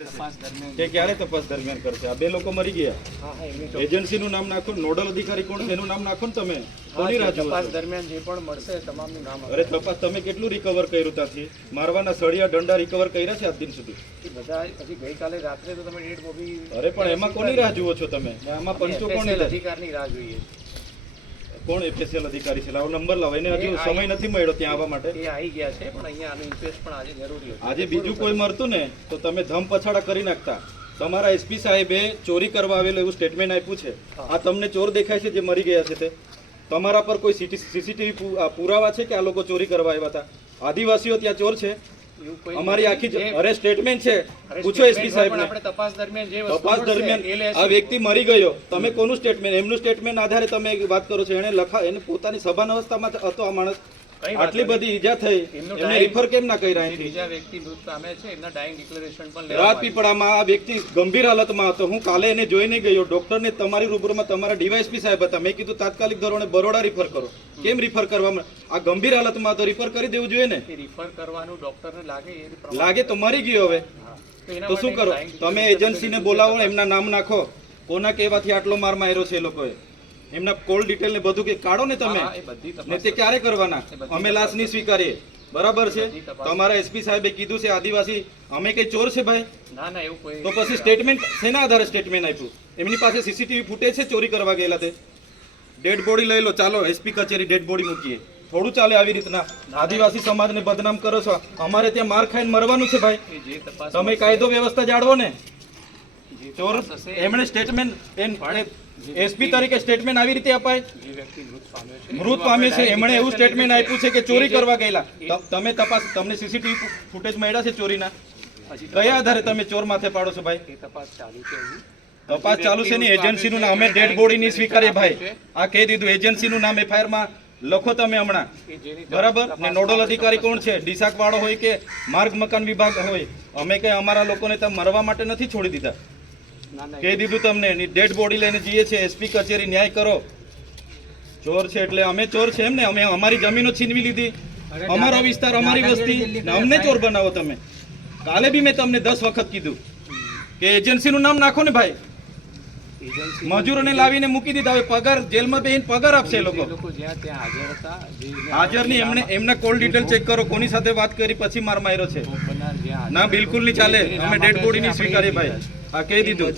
દરમિયાન ક્યારે તપાસ દરમિયાન કરશે? આ બે લોકો મરી ગયા. એજન્સીનું નામ નાખો નોડલ અધિકારી કોણ એનું નામ નાખો ને તમે. કોની રાહ તપાસ દરમિયાન જે પણ મળશે તમામનું નામ અરે તપાસ તમે કેટલું રિકવર કર્યું ત્યાંથી? મારવાના સળિયા દંડા રિકવર કર્યા છે આજ દિન સુધી? બધા હજી ગઈકાલે રાત્રે તો તમે ડેટ મોબી અરે પણ એમાં કોની રાહ જુઓ છો તમે? આમાં પંચો કોણ અધિકારની રાહ જોઈએ. કોણ એફએસએલ અધિકારી છે? લાવો નંબર લાવો. એને હજુ સમય નથી મળ્યો ત્યાં આવવા માટે. એ આવી ગયા છે પણ અહીંયા આનો ઇન્ટરેસ્ટ પણ આજે જરૂરી હતો. આજે બીજું કોઈ મરતું ને તો તમે ધમ પછાડા કરી નાખતા. તમારા એસપી સાહેબે ચોરી કરવા આવેલું એવું સ્ટેટમેન્ટ આપ્યું છે. આ તમને ચોર દેખાય છે જે મરી ગયા છે તે? તમારા પર કોઈ સીસીટીવી પુરાવા છે કે આ લોકો ચોરી કરવા આવ્યા હતા? આદિવાસીઓ ત્યાં ચોર છે? અમારી આખી અરે સ્ટેટમેન્ટ છે. પૂછો એસપી હોય સાહેબ પણ તપાસ દરમિયાન જે તપાસ દરમિયાન આ વ્યક્તિ મરી ગયો. તમે કોનું સ્ટેટમેન્ટ એમનું સ્ટેટમેન્ટ આધારે તમે વાત કરો છો. એને લખા એને પોતાની સભાન અવસ્થામાં હતો આ માણસ. આટલી બધી ઈજા થઈ. એમને રિફર કેમ ના કર્યા બીજા વ્યક્તિ મૃત પામે છે એમના ડાઇંગ ડિક્લેરેશન પણ. રાજપીપળામાં આ વ્યક્તિ ગંભીર હાલતમાં હતો. હું કાલે એને જોઈને ગયો. ડોક્ટરને તમારી રૂબરૂમાં તમારા ડીવાયસપી સાહેબ હતા. મેં કીધું તાત્કાલિક ધોરણે બરોડા રિફર કરો. કેમ રિફર કરવામાં? આ ગંભીર હાલતમાં તો રિફર કરી દેવું જોઈએ ને? રિફર કરવાનું ડોક્ટરને લાગે એ લાગે તો મરી ગયો હવે. તો શું કરો? તમે એજન્સી એજન્સીને બોલાવો એમના નામ નાખો. કોના કહેવાથી આટલો માર માર્યો છે એ લોકોએ? એમના કોલ ડિટેલ ને બધું કે કાઢો ને તમે. ને તે ક્યારે કરવાના? અમે લાશ નહીં સ્વીકારીએ. બરાબર છે? તો અમારા તમારા એસપી સાહેબે કીધું છે આદિવાસી અમે કઈ ચોર છે ભાઈ? ના ના એવું કોઈ તો પછી સ્ટેટમેન્ટ શેના આધારે સ્ટેટમેન્ટ આપ્યું? એમની પાસે સીસીટીવી ફૂટેજ છે ચોરી કરવા ગયેલા તે? ડેડ બોડી લઈ લો ચાલો એસપી કચેરી ડેડ બોડી મૂકીએ. થોડું ચાલે આવી રીતના. આદિવાસી સમાજને બદનામ કરો છો. અમારે ત્યાં માર ખાઈને મરવાનું છે ભાઈ. તમે કાયદો વ્યવસ્થા જાળવો ને. જે ચોર એમણે સ્ટેટમેન્ટ એસપી તરીકે સ્ટેટમેન્ટ આવી રીતે અપાય? મૃત પામે છે. એમણે એવું સ્ટેટમેન્ટ આપ્યું છે કે ચોરી કરવા ગયેલા. તમે તપાસ તમને સીસીટીવી ફૂટેજ મળ્યા છે ચોરીના? કયા આધારે તમે ચોર માથે પાડો છો ભાઈ? તપાસ ચાલુ છે તપાસ ચાલુ છે ની એજન્સી નું નામ અમે ડેડ બોડી ની સ્વીકારે ભાઈ. આ કહી દીધું એજન્સી નું નામ એફઆઈઆરમાં લખો તમે હમણાં. બરાબર? ને નોડલ અધિકારી કોણ છે? ડીસાક વાળો હોય કે માર્ગ મકાન વિભાગ હોય? અમે કઈ અમારા લોકોને ત્યાં મરવા માટે નથી છોડી દીધા. કહી દીધું તમને? ડેડ બોડી લઈને જઈએ છીએ. એસપી કચેરી ન્યાય કરો. ચોર છે એટલે અમે ચોર છે એમ ને? અમે અમારી જમીનો છીનવી લીધી. અમારો વિસ્તાર અમારી વસ્તી. અમને ચોર બનાવો તમે. કાલે બી મેં તમને દસ વખત કીધું કે એજન્સીનું નામ નાખો ને ભાઈ. મજૂરોને લાવીને મૂકી દીધા હવે પગાર જેલમાં બેહીને પગાર આપશે લોકો. હાજર નહીં એમને એમના કોલ ડિટેલ ચેક કરો. કોની સાથે વાત કરી પછી માર માર્યો છે. ના બિલકુલ નહીં ચાલે. અમે ડેડ બોડી નહીં સ્વીકારીએ ભાઈ. આ કહી દીધું.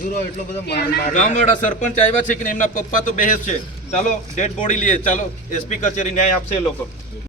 ગામવાળા સરપંચ આવ્યા છે કે એમના પપ્પા તો બેહેસ છે. ચાલો ડેડ બોડી લઈએ. ચાલો એસપી કચેરી ન્યાય આપશે એ લોકો.